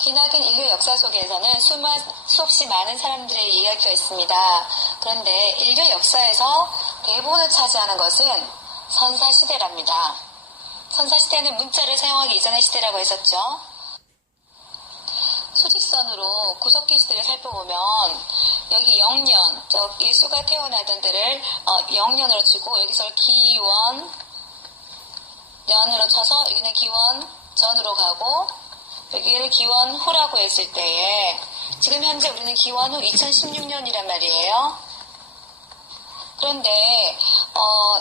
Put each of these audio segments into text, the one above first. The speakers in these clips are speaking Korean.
기나긴 인류 역사 속에서는 수없이 많은 사람들의 이야기가 있습니다. 그런데 인류 역사에서 대부분을 차지하는 것은 선사시대랍니다. 선사시대는 문자를 사용하기 이전의 시대라고 했었죠. 수직선으로 구석기 시대를 살펴보면 여기 영년, 예수가 태어나던 데를 영년으로 치고 여기서 기원, 년으로 쳐서 여기는 기원 전으로 가고 여기를 기원 후라고 했을 때에 지금 현재 우리는 기원 후 2016년이란 말이에요. 그런데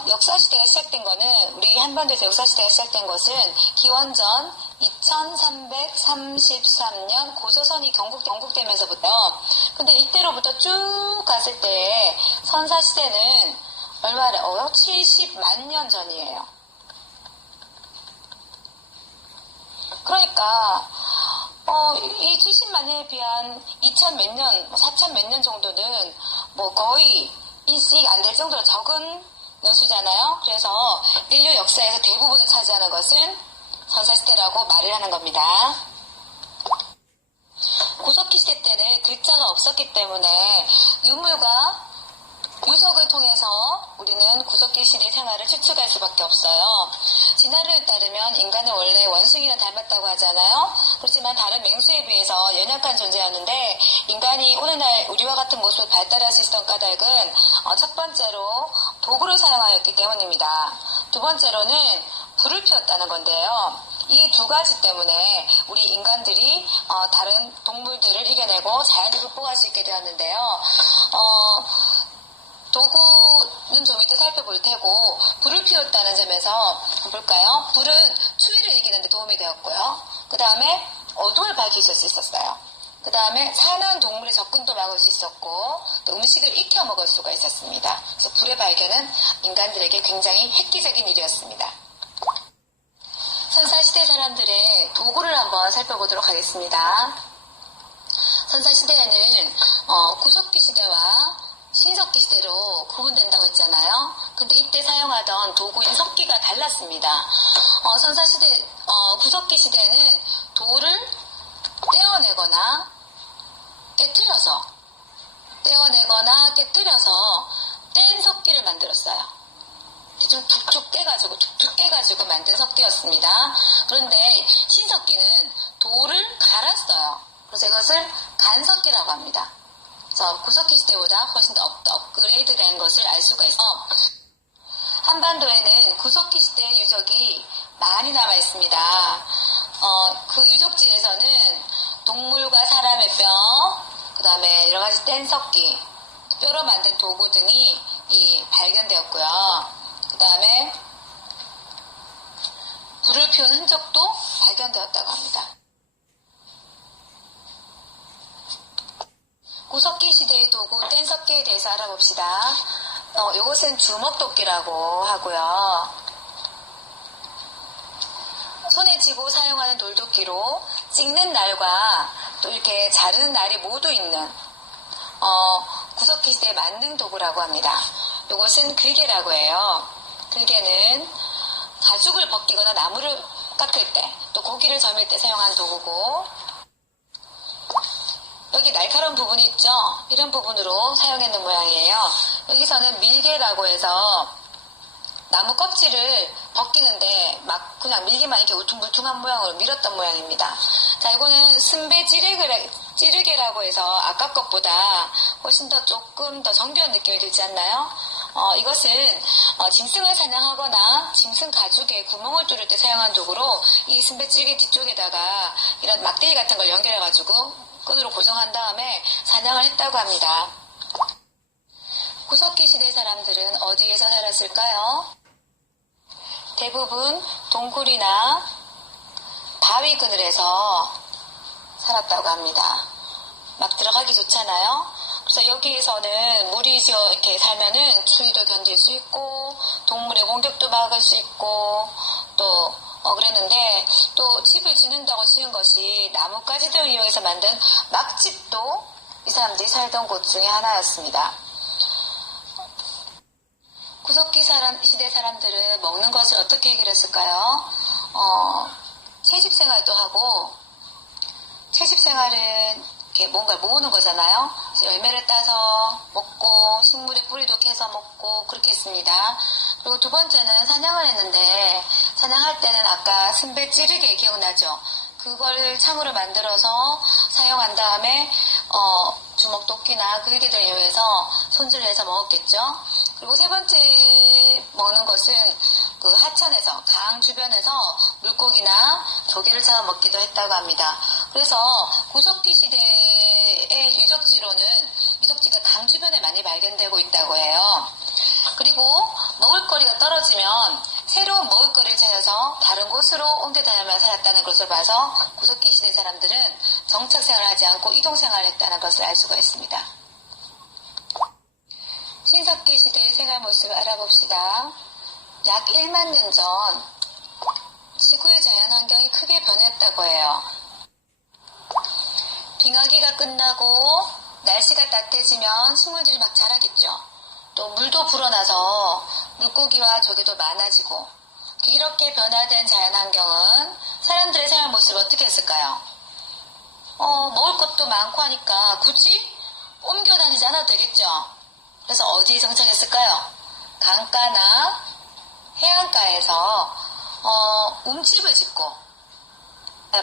역사시대가 시작된 거는 우리 한반도에서 역사시대가 시작된 것은 기원전 2333년 고조선이 건국되면서부터 근데 이때로부터 쭉 갔을 때 선사시대는 얼마래요? 70만 년 전이에요. 그러니까 이 70만 년에 비한 2000 몇 년, 4000 몇 년 정도는 뭐 거의 인식 안 될 정도로 적은 연수잖아요. 그래서 인류 역사에서 대부분을 차지하는 것은 선사시대라고 말을 하는 겁니다. 구석기 시대 때는 글자가 없었기 때문에 유물과 유적을 통해서 우리는 구석기 시대 생활을 추측할 수밖에 없어요. 진화론에 따르면 인간은 원래 원숭이랑 닮았다고 하잖아요. 그렇지만 다른 맹수에 비해서 연약한 존재였는데 인간이 오늘날 우리와 같은 모습을 발달할 수 있었던 까닭은 첫 번째로 도구를 사용하였기 때문입니다. 두 번째로는 불을 피웠다는 건데요. 이 두 가지 때문에 우리 인간들이 다른 동물들을 이겨내고 자연을 극복할 수 있게 되었는데요. 도구는 좀 이따 살펴볼 테고 불을 피웠다는 점에서 볼까요? 불은 추위를 이기는 데 도움이 되었고요. 그 다음에 어둠을 밝힐 수 있었어요. 그 다음에 사나운 동물의 접근도 막을 수 있었고 또 음식을 익혀 먹을 수가 있었습니다. 그래서 불의 발견은 인간들에게 굉장히 획기적인 일이었습니다. 선사시대 사람들의 도구를 한번 살펴보도록 하겠습니다. 선사시대에는 구석기 시대와 신석기 시대로 구분된다고 했잖아요. 근데 이때 사용하던 도구인 석기가 달랐습니다. 선사시대, 구석기 시대는 돌을 떼어내거나 깨트려서 뗀 석기를 만들었어요. 좀 툭툭 깨가지고 만든 석기였습니다. 그런데 신석기는 돌을 갈았어요. 그래서 이것을 간석기라고 합니다. 그래서 구석기 시대보다 훨씬 더 업그레이드 된 것을 알 수가 있어. 한반도에는 구석기 시대의 유적이 많이 남아 있습니다. 그 유적지에서는 동물과 사람의 뼈, 그 다음에 여러 가지 뗀석기, 뼈로 만든 도구 등이 발견되었고요. 그 다음에 불을 피운 흔적도 발견되었다고 합니다. 구석기 시대의 도구 뗀석기에 대해서 알아봅시다. 이것은 주먹도끼라고 하고요. 손에 쥐고 사용하는 돌도끼로 찍는 날과 또 이렇게 자르는 날이 모두 있는 구석기 시대의 만능 도구라고 합니다. 이것은 글개라고 해요. 글개는 가죽을 벗기거나 나무를 깎을 때, 또 고기를 점일 때 사용한 도구고, 여기 날카로운 부분이 있죠? 이런 부분으로 사용했는 모양이에요. 여기서는 밀개라고 해서 나무 껍질을 벗기는데 막 그냥 밀개만 이렇게 울퉁불퉁한 모양으로 밀었던 모양입니다. 자, 이거는 순배 찌르개라고 해서 아까 것보다 훨씬 더 조금 더 정교한 느낌이 들지 않나요? 이것은 짐승을 사냥하거나 짐승 가죽에 구멍을 뚫을 때 사용한 도구로 이 순배 찌르개 뒤쪽에다가 이런 막대기 같은 걸 연결해가지고 끈으로 고정한 다음에 사냥을 했다고 합니다. 구석기 시대 사람들은 어디에서 살았을까요? 대부분 동굴이나 바위 그늘에서 살았다고 합니다. 막 들어가기 좋잖아요. 그래서 여기에서는 물이 이렇게 살면은 추위도 견딜 수 있고 동물의 공격도 막을 수 있고 또 그랬는데 또 집을 짓는다고 지은 것이 나뭇가지 등을 이용해서 만든 막집도 이 사람들이 살던 곳 중에 하나였습니다. 구석기 시대 사람들은 먹는 것을 어떻게 해결했을까요? 채집 생활도 하고 채집 생활은 이렇게 뭔가를 모으는 거잖아요. 그래서 열매를 따서 먹고 식물의 뿌리도 캐서 먹고 그렇게 했습니다. 그리고 두 번째는 사냥을 했는데 사냥할 때는 아까 순배 찌르개 기억나죠? 그걸 창으로 만들어서 사용한 다음에 주먹 도끼나 글개들을 이용해서 손질을 해서 먹었겠죠. 그리고 세 번째 먹는 것은 그 하천에서 강 주변에서 물고기나 조개를 잡아 먹기도 했다고 합니다. 그래서 구석기 시대의 유적지로는 유적지가 강 주변에 많이 발견되고 있다고 해요. 그리고 먹을거리가 떨어지면 새로운 먹을거리를 찾아서 다른 곳으로 옮겨 다니며 살았다는 것을 봐서 구석기 시대 사람들은 정착 생활하지 않고 이동 생활을 했다는 것을 알 수가 있습니다. 신석기 시대의 생활 모습을 알아봅시다. 약 1만 년 전 지구의 자연환경이 크게 변했다고 해요. 빙하기가 끝나고 날씨가 따뜻해지면 식물들이 막 자라겠죠. 또 물도 불어나서 물고기와 조개도 많아지고 이렇게 변화된 자연환경은 사람들의 생활 모습을 어떻게 했을까요? 먹을 것도 많고 하니까 굳이 옮겨 다니지 않아도 되겠죠. 그래서 어디에 정착했을까요? 강가나 해안가에서 움집을 짓고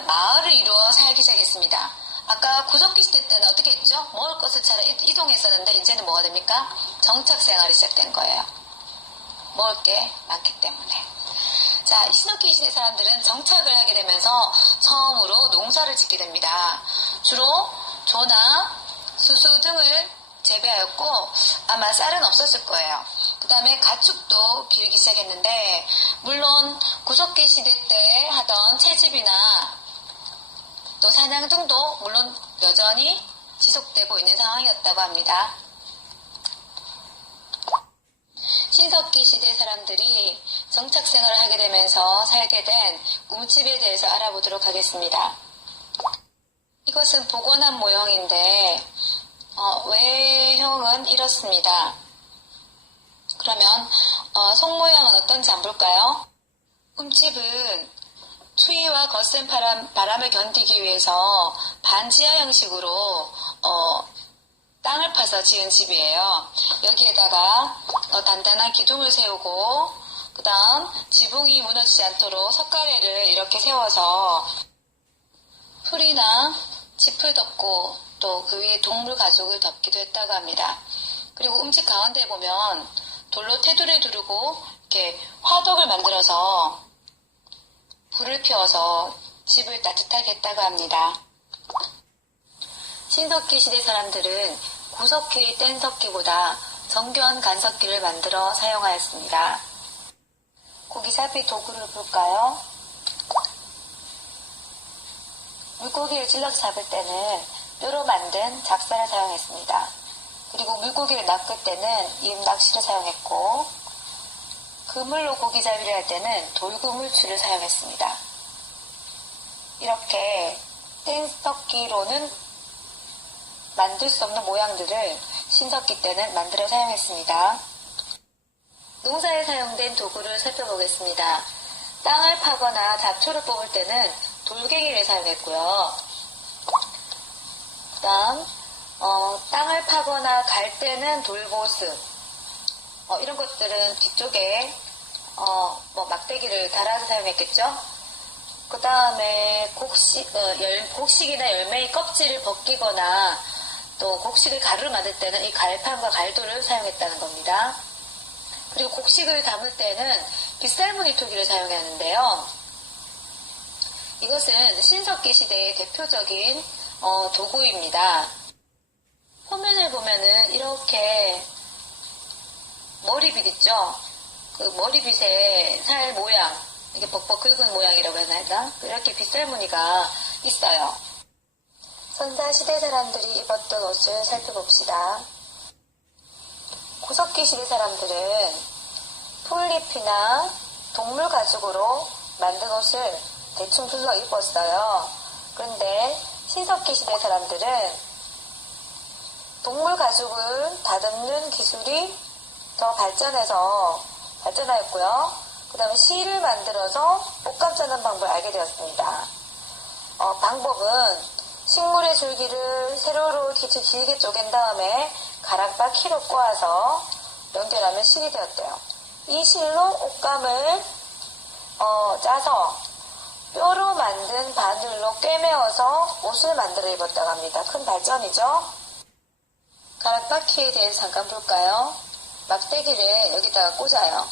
마을을 이루어 살기 시작했습니다. 아까 구석기 시대 때는 어떻게 했죠? 먹을 것을 찾아 이동했었는데 이제는 뭐가 됩니까? 정착 생활이 시작된 거예요. 먹을 게 많기 때문에. 자, 신석기 시대 사람들은 정착을 하게 되면서 처음으로 농사를 짓게 됩니다. 주로 조나 수수 등을 재배하였고 아마 쌀은 없었을 거예요. 그 다음에 가축도 기르기 시작했는데 물론 구석기 시대 때 하던 채집이나 또 사냥 등도 물론 여전히 지속되고 있는 상황이었다고 합니다. 신석기 시대 사람들이 정착 생활을 하게 되면서 살게 된 움집에 대해서 알아보도록 하겠습니다. 이것은 복원한 모형인데 외형은 이렇습니다. 그러면 속모양은 어떤지 한번 볼까요? 움집은 추위와 거센 바람을 견디기 위해서 반지하 형식으로 땅을 파서 지은 집이에요. 여기에다가 단단한 기둥을 세우고 그 다음 지붕이 무너지지 않도록 석가래를 이렇게 세워서 풀이나 짚을 덮고 또 그 위에 동물 가죽을 덮기도 했다고 합니다. 그리고 움집 가운데 보면 돌로 테두리를 두르고 이렇게 화덕을 만들어서 불을 피워서 집을 따뜻하게 했다고 합니다. 신석기 시대 사람들은 구석기, 뗀석기보다 정교한 간석기를 만들어 사용하였습니다. 고기잡이 도구를 볼까요? 물고기를 찔러서 잡을 때는 뼈로 만든 작사를 사용했습니다. 그리고 물고기를 낚을 때는 이음낚시를 사용했고 그물로 고기잡이를 할 때는 돌그물추를 사용했습니다. 이렇게 뗀석기로는 만들 수 없는 모양들을 신석기 때는 만들어 사용했습니다. 농사에 사용된 도구를 살펴보겠습니다. 땅을 파거나 잡초를 뽑을 때는 돌갱이를 사용했고요. 그 다음 땅을 파거나 갈 때는 돌보스 이런 것들은 뒤쪽에 막대기를 달아서 사용했겠죠. 그 다음에 곡식이나 열매의 껍질을 벗기거나 또 곡식을 가루로 만들 때는 이 갈판과 갈도를 사용했다는 겁니다. 그리고 곡식을 담을 때는 빗살무늬 토기를 사용했는데요. 이것은 신석기 시대의 대표적인 도구입니다. 화면을 보면은 이렇게 머리빗 있죠? 그 머리빗의 살 모양, 이게 벅벅 긁은 모양이라고 해야 하나? 이렇게 빗살무늬가 있어요. 선사시대 사람들이 입었던 옷을 살펴봅시다. 구석기 시대 사람들은 풀잎이나 동물 가죽으로 만든 옷을 대충 둘러 입었어요. 그런데 신석기 시대 사람들은 동물 가죽을 다듬는 기술이 더 발전하였고요. 그 다음에 실을 만들어서 옷감 짜는 방법을 알게 되었습니다. 방법은 식물의 줄기를 세로로 길게 쪼갠 다음에 가락바 키로 꼬아서 연결하면 실이 되었대요. 이 실로 옷감을 짜서 뼈로 만든 바늘로 꿰매어서 옷을 만들어 입었다고 합니다. 큰 발전이죠. 가락바퀴에 대해서 잠깐 볼까요? 막대기를 여기다가 꽂아요.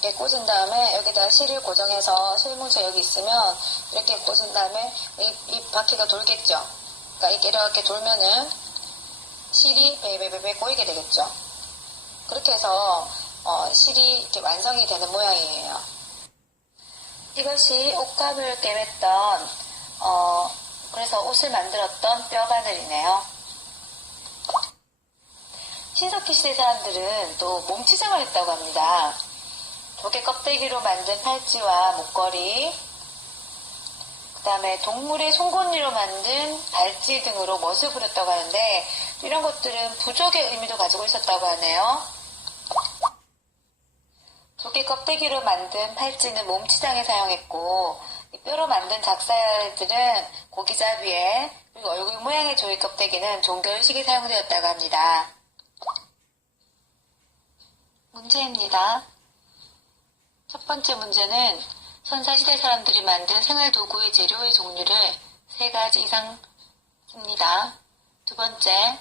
이렇게 꽂은 다음에 여기다가 실을 고정해서 실뭉쳐 여기 있으면 이렇게 꽂은 다음에 이 바퀴가 돌겠죠. 그러니까 이렇게 돌면은 실이 베베베베 꼬이게 되겠죠. 그렇게 해서 실이 이렇게 완성이 되는 모양이에요. 이것이 옷감을 꿰맸던 그래서 옷을 만들었던 뼈 바늘이네요. 신석기 시대 사람들은 또 몸치장을 했다고 합니다. 조개 껍데기로 만든 팔찌와 목걸이, 그 다음에 동물의 송곳니로 만든 발찌 등으로 멋을 부렸다고 하는데 이런 것들은 부족의 의미도 가지고 있었다고 하네요. 조개 껍데기로 만든 팔찌는 몸치장에 사용했고 뼈로 만든 작살들은 고기잡이에 그리고 얼굴 모양의 조개 껍데기는 종결식에 사용되었다고 합니다. 문제입니다. 첫 번째 문제는 선사시대 사람들이 만든 생활도구의 재료의 종류를 3가지 이상 씁니다. 두 번째,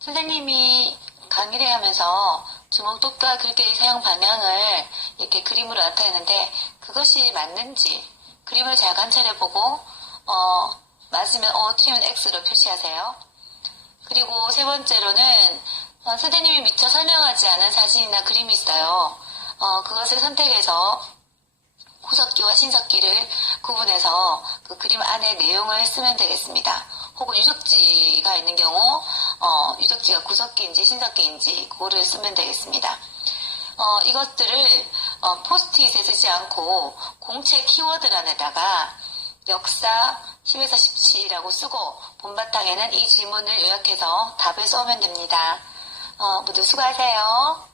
선생님이 강의를 하면서 주먹독과 글귀의 사용 방향을 이렇게 그림으로 나타내는데 그것이 맞는지 그림을 잘 관찰해보고 맞으면 틀리면 X로 표시하세요. 그리고 세 번째로는 선생님이 미처 설명하지 않은 사진이나 그림이 있어요. 그것을 선택해서 구석기와 신석기를 구분해서 그 그림 안에 내용을 쓰면 되겠습니다. 혹은 유적지가 있는 경우 유적지가 구석기인지 신석기인지 그거를 쓰면 되겠습니다. 이것들을 포스트잇에 쓰지 않고 공채 키워드란에다가 역사 10에서 17이라고 쓰고 본바탕에는 이 질문을 요약해서 답을 써오면 됩니다. 모두 수고하세요.